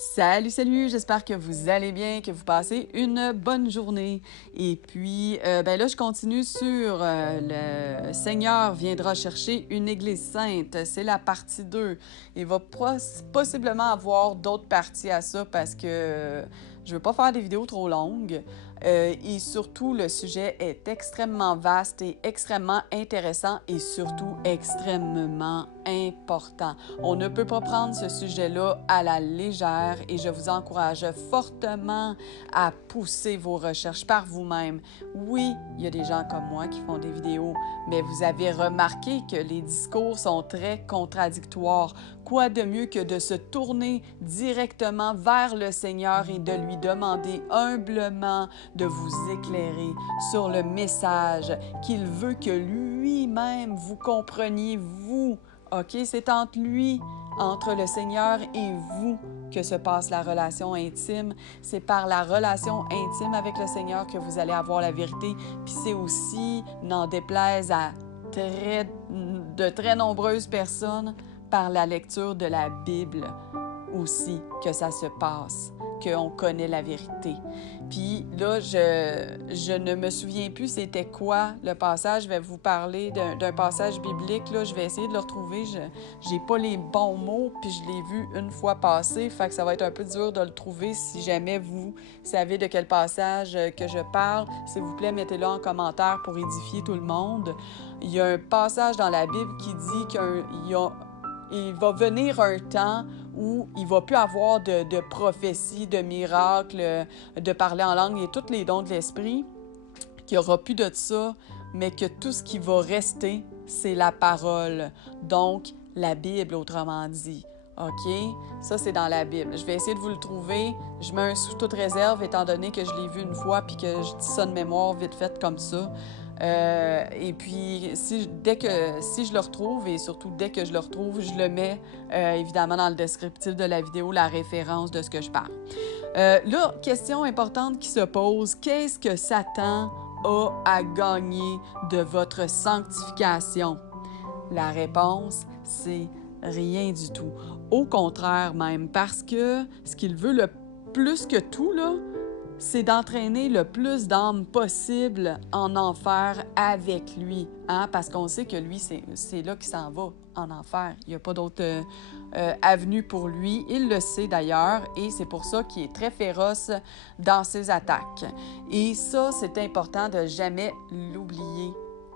Salut, salut, j'espère que vous allez bien, que vous passez une bonne journée. Et puis, là, je continue sur le Seigneur viendra chercher une Église sainte. C'est la partie 2. Il va possiblement avoir d'autres parties à ça parce que je veux pas faire des vidéos trop longues. Et surtout, le sujet est extrêmement vaste et extrêmement intéressant et surtout extrêmement important. On ne peut pas prendre ce sujet-là à la légère et je vous encourage fortement à pousser vos recherches par vous-même. Oui, il y a des gens comme moi qui font des vidéos, mais vous avez remarqué que les discours sont très contradictoires. Quoi de mieux que de se tourner directement vers le Seigneur et de lui demander humblement de vous éclairer sur le message qu'il veut que lui-même vous compreniez, vous. OK? C'est entre le Seigneur et vous que se passe la relation intime. C'est par la relation intime avec le Seigneur que vous allez avoir la vérité. Puis c'est aussi, n'en déplaise à de très nombreuses personnes, par la lecture de la Bible aussi que ça se passe, qu'on connaît la vérité. Puis là, je ne me souviens plus c'était quoi le passage. Je vais vous parler d'un passage biblique. Là, je vais essayer de le retrouver. Je n'ai pas les bons mots, puis je l'ai vu une fois passer. Fait que ça va être un peu dur de le trouver. Si jamais vous savez de quel passage que je parle, s'il vous plaît, mettez-le en commentaire pour édifier tout le monde. Il y a un passage dans la Bible qui dit qu'il va venir un temps où il ne va plus avoir de prophéties, de miracles, de parler en langue et tous les dons de l'esprit, qu'il n'y aura plus de ça, mais que tout ce qui va rester, c'est la parole. Donc, la Bible, autrement dit. OK? Ça, c'est dans la Bible. Je vais essayer de vous le trouver. Je mets un sous toute réserve, étant donné que je l'ai vu une fois puis que je dis ça de mémoire vite fait comme ça. Et puis, si je le retrouve, et surtout dès que je le retrouve, je le mets évidemment dans le descriptif de la vidéo, la référence de ce que je parle. Là, question importante qui se pose, qu'est-ce que Satan a à gagner de votre sanctification? La réponse, c'est rien du tout. Au contraire même, parce que ce qu'il veut le plus que tout, là, c'est d'entraîner le plus d'âmes possible en enfer avec lui, hein? Parce qu'on sait que lui, c'est là qu'il s'en va, en enfer. Il n'y a pas d'autre avenue pour lui. Il le sait d'ailleurs, et c'est pour ça qu'il est très féroce dans ses attaques. Et ça, c'est important de jamais l'oublier,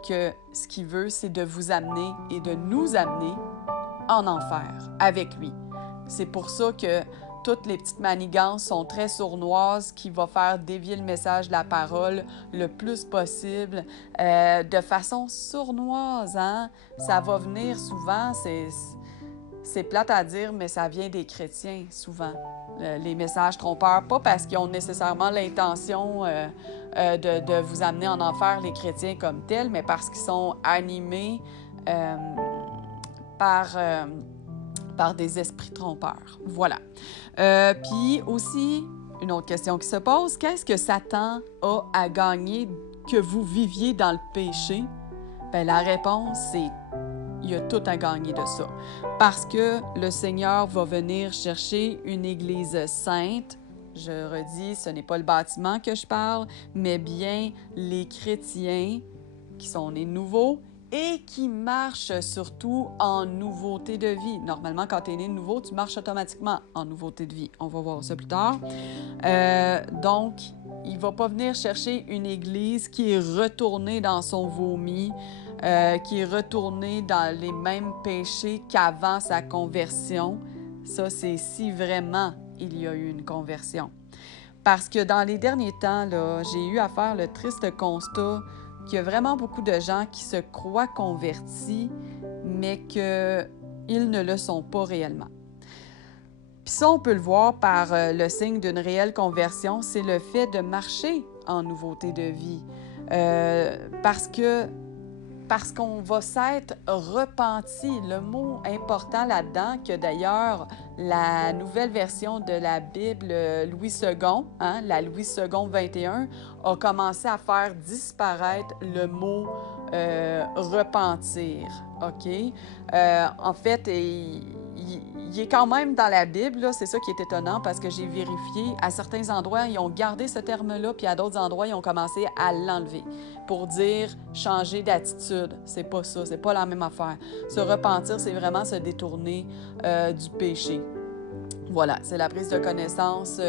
que ce qu'il veut, c'est de vous amener et de nous amener en enfer avec lui. C'est pour ça que toutes les petites manigances sont très sournoises, qui va faire dévier le message de la parole le plus possible, de façon sournoise, hein? Ça va venir souvent, c'est plate à dire, mais ça vient des chrétiens souvent, les messages trompeurs, pas parce qu'ils ont nécessairement l'intention de vous amener en enfer, les chrétiens comme tels, mais parce qu'ils sont animés par des esprits trompeurs. Voilà. Puis aussi, une autre question qui se pose, qu'est-ce que Satan a à gagner que vous viviez dans le péché? Bien, la réponse, c'est il y a tout à gagner de ça. Parce que le Seigneur va venir chercher une Église sainte. Je redis, ce n'est pas le bâtiment que je parle, mais bien les chrétiens qui sont nés nouveaux et qui marchent surtout en nouveauté de vie. Normalement, quand tu es né de nouveau, tu marches automatiquement en nouveauté de vie. On va voir ça plus tard. Donc, il ne va pas venir chercher une Église qui est retournée dans son vomi, qui est retournée dans les mêmes péchés qu'avant sa conversion. Ça, c'est si vraiment il y a eu une conversion. Parce que dans les derniers temps, là, j'ai eu à faire le triste constat qu'il y a vraiment beaucoup de gens qui se croient convertis, mais qu'ils ne le sont pas réellement. Puis ça, on peut le voir par le signe d'une réelle conversion, c'est le fait de marcher en nouveauté de vie. Parce qu'on va s'être repenti. Le mot important là-dedans, que d'ailleurs, la nouvelle version de la Bible, Louis II, hein, la Louis II 21, a commencé à faire disparaître le mot repentir. OK? En fait, il il est quand même dans la Bible, là, c'est ça qui est étonnant parce que j'ai vérifié. À certains endroits, ils ont gardé ce terme-là, puis à d'autres endroits, ils ont commencé à l'enlever pour dire changer d'attitude. C'est pas ça, c'est pas la même affaire. Se repentir, c'est vraiment se détourner du péché. Voilà, c'est la prise de connaissance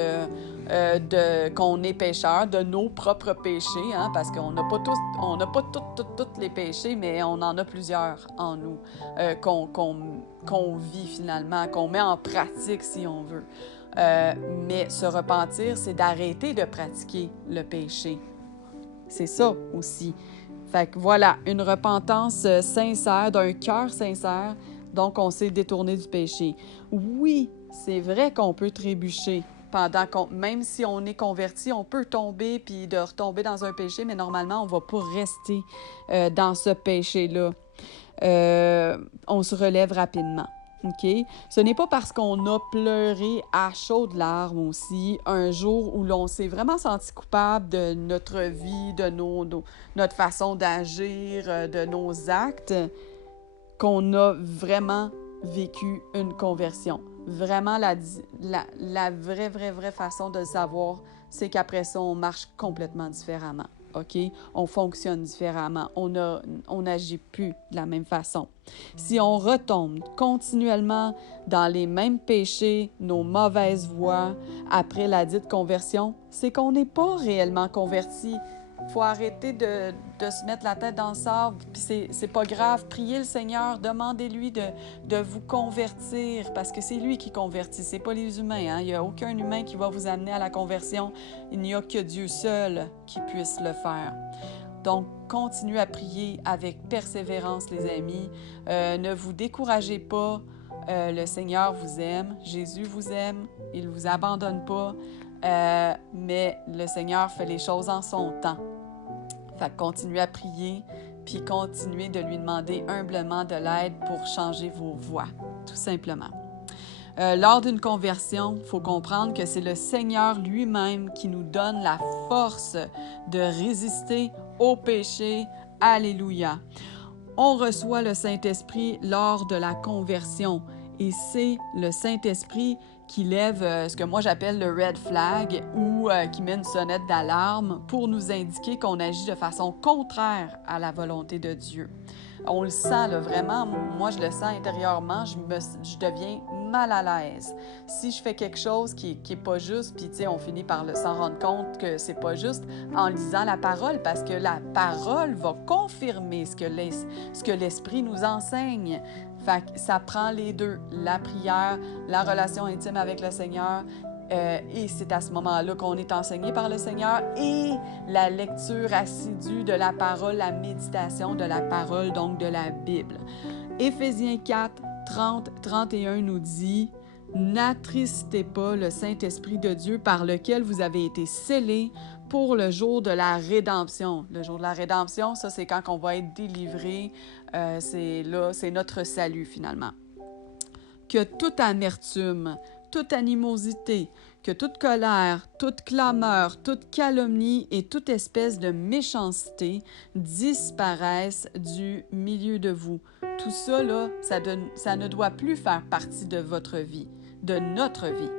qu'on est pécheur, de nos propres péchés, hein, parce qu'on n'a pas tous les péchés, mais on en a plusieurs en nous qu'on vit finalement, qu'on met en pratique si on veut. Mais se repentir, c'est d'arrêter de pratiquer le péché. C'est ça aussi. Fait que voilà, une repentance sincère, d'un cœur sincère, donc on s'est détourné du péché. Oui, c'est vrai qu'on peut trébucher même si on est converti, on peut tomber puis de retomber dans un péché, mais normalement, on ne va pas rester dans ce péché-là. On se relève rapidement. OK? Ce n'est pas parce qu'on a pleuré à chaudes larmes aussi un jour où l'on s'est vraiment senti coupable de notre vie, de notre façon d'agir, de nos actes, qu'on a vraiment vécu une conversion. Vraiment, la vraie façon de le savoir, c'est qu'après ça, on marche complètement différemment. OK? On fonctionne différemment. On n'agit plus de la même façon. Si on retombe continuellement dans les mêmes péchés, nos mauvaises voies, après la dite conversion, c'est qu'on n'est pas réellement converti. Il faut arrêter de se mettre la tête dans le sable, puis c'est pas grave. Priez le Seigneur, demandez-lui de vous convertir, parce que c'est lui qui convertit, c'est pas les humains. Hein? Il n'y a aucun humain qui va vous amener à la conversion. Il n'y a que Dieu seul qui puisse le faire. Donc, continuez à prier avec persévérance, les amis. Ne vous découragez pas. Le Seigneur vous aime, Jésus vous aime, il ne vous abandonne pas, mais le Seigneur fait les choses en son temps. Fait que continuez à prier, puis continuez de lui demander humblement de l'aide pour changer vos voies, tout simplement. Lors d'une conversion, il faut comprendre que c'est le Seigneur lui-même qui nous donne la force de résister au péché. Alléluia! On reçoit le Saint-Esprit lors de la conversion et c'est le Saint-Esprit qui lève ce que moi j'appelle le red flag ou qui met une sonnette d'alarme pour nous indiquer qu'on agit de façon contraire à la volonté de Dieu. On le sent là, vraiment, moi je le sens intérieurement, je deviens mal à l'aise. Si je fais quelque chose qui est pas juste, puis tu sais, on finit par s'en rendre compte que c'est pas juste en lisant la parole, parce que la parole va confirmer ce que l'Esprit nous enseigne. Fait que ça prend les deux, la prière, la relation intime avec le Seigneur, et c'est à ce moment-là qu'on est enseigné par le Seigneur, et la lecture assidue de la parole, la méditation de la parole, donc de la Bible. Éphésiens 4, 30, 31 nous dit « N'attristez pas le Saint-Esprit de Dieu par lequel vous avez été scellés pour le jour de la rédemption. » Le jour de la rédemption, ça, c'est quand on va être délivré. C'est notre salut, finalement. « Que toute amertume, toute animosité, que toute colère, toute clameur, toute calomnie et toute espèce de méchanceté disparaissent du milieu de vous. » Tout ça, là, ça ne doit plus faire partie de votre vie, de notre vie.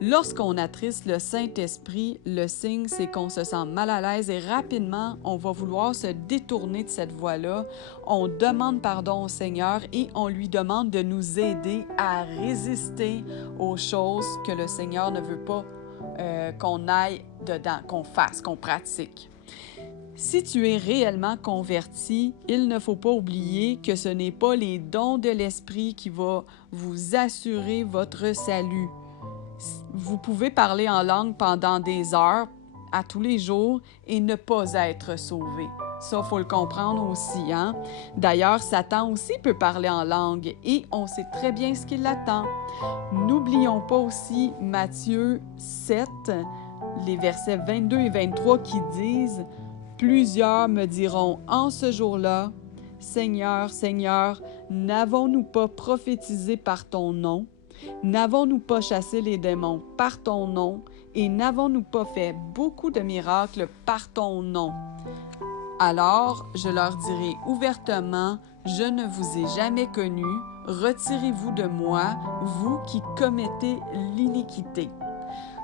Lorsqu'on attriste le Saint-Esprit, le signe, c'est qu'on se sent mal à l'aise et rapidement, on va vouloir se détourner de cette voie-là. On demande pardon au Seigneur et on lui demande de nous aider à résister aux choses que le Seigneur ne veut pas qu'on aille dedans, qu'on fasse, qu'on pratique. Si tu es réellement converti, il ne faut pas oublier que ce n'est pas les dons de l'Esprit qui vont vous assurer votre salut. Vous pouvez parler en langue pendant des heures, à tous les jours, et ne pas être sauvé. Ça, il faut le comprendre aussi. Hein? D'ailleurs, Satan aussi peut parler en langue, et on sait très bien ce qui l'attend. N'oublions pas aussi Matthieu 7, les versets 22 et 23 qui disent « Plusieurs me diront en ce jour-là, Seigneur, Seigneur, n'avons-nous pas prophétisé par ton nom? N'avons-nous pas chassé les démons par ton nom? Et n'avons-nous pas fait beaucoup de miracles par ton nom? Alors, je leur dirai ouvertement, je ne vous ai jamais connus, retirez-vous de moi, vous qui commettez l'iniquité. »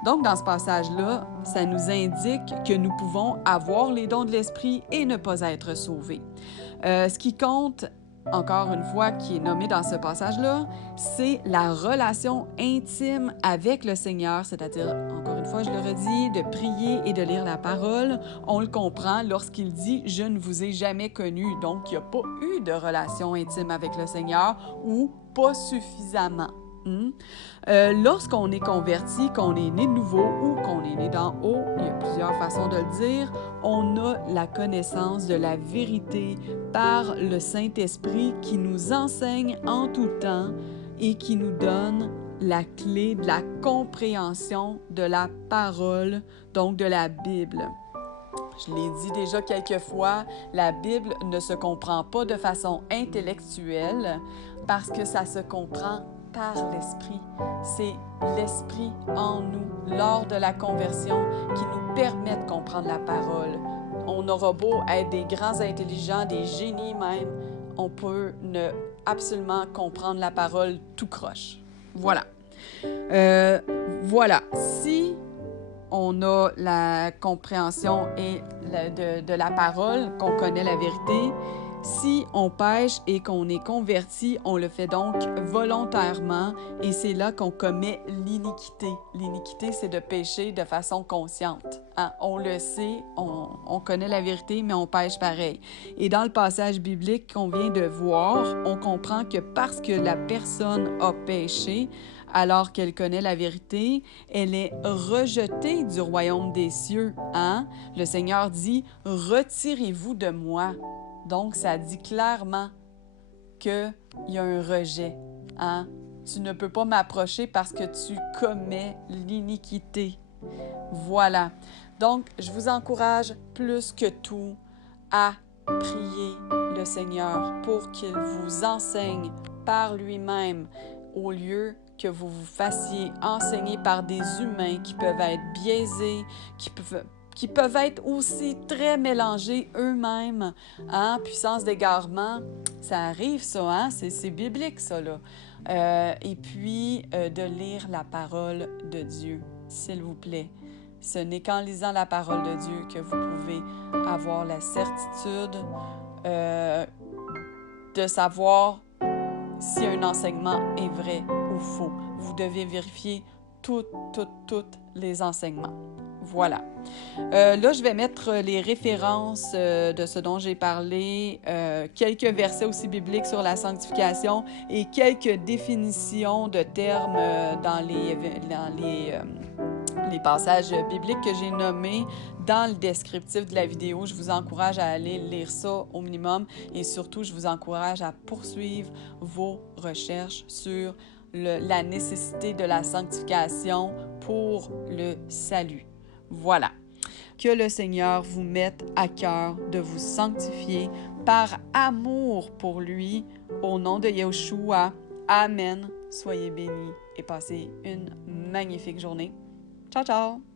Donc, dans ce passage-là, ça nous indique que nous pouvons avoir les dons de l'Esprit et ne pas être sauvés. Ce qui compte, encore une fois, qui est nommé dans ce passage-là, c'est la relation intime avec le Seigneur, c'est-à-dire, encore une fois, je le redis, de prier et de lire la parole. On le comprend lorsqu'il dit « Je ne vous ai jamais connu ». Donc, il n'y a pas eu de relation intime avec le Seigneur ou pas suffisamment. Lorsqu'on est converti, qu'on est né de nouveau ou qu'on est né d'en haut, il y a plusieurs façons de le dire, on a la connaissance de la vérité par le Saint-Esprit qui nous enseigne en tout temps et qui nous donne la clé de la compréhension de la parole, donc de la Bible. Je l'ai dit déjà quelques fois, la Bible ne se comprend pas de façon intellectuelle parce que ça se comprend par l'Esprit. C'est l'Esprit en nous, lors de la conversion, qui nous permet de comprendre la parole. On aura beau être des grands intelligents, des génies même, on peut ne absolument comprendre la parole tout croche. Voilà. Voilà. Si on a la compréhension et de la parole, qu'on connaît la vérité, si on pêche et qu'on est converti, on le fait donc volontairement et c'est là qu'on commet l'iniquité. L'iniquité, c'est de pécher de façon consciente. Hein? On le sait, on connaît la vérité, mais on pêche pareil. Et dans le passage biblique qu'on vient de voir, on comprend que parce que la personne a péché, alors qu'elle connaît la vérité, elle est rejetée du royaume des cieux. Hein? Le Seigneur dit « Retirez-vous de moi ». Donc, ça dit clairement qu'il y a un rejet. Hein? Tu ne peux pas m'approcher parce que tu commets l'iniquité. Voilà. Donc, je vous encourage plus que tout à prier le Seigneur pour qu'il vous enseigne par lui-même au lieu que vous vous fassiez enseigner par des humains qui peuvent être biaisés, qui peuvent être aussi très mélangés eux-mêmes, hein? Puissance d'égarement, ça arrive ça, hein? C'est biblique ça, là. Et puis, de lire la parole de Dieu, s'il vous plaît. Ce n'est qu'en lisant la parole de Dieu que vous pouvez avoir la certitude de savoir si un enseignement est vrai ou faux. Vous devez vérifier tous les enseignements. Voilà. Là, je vais mettre les références de ce dont j'ai parlé, quelques versets aussi bibliques sur la sanctification et quelques définitions de termes dans les passages bibliques que j'ai nommés dans le descriptif de la vidéo. Je vous encourage à aller lire ça au minimum et surtout, je vous encourage à poursuivre vos recherches sur la nécessité de la sanctification pour le salut. Voilà. Que le Seigneur vous mette à cœur de vous sanctifier par amour pour lui. Au nom de Yahushua. Amen. Soyez bénis et passez une magnifique journée. Ciao, ciao!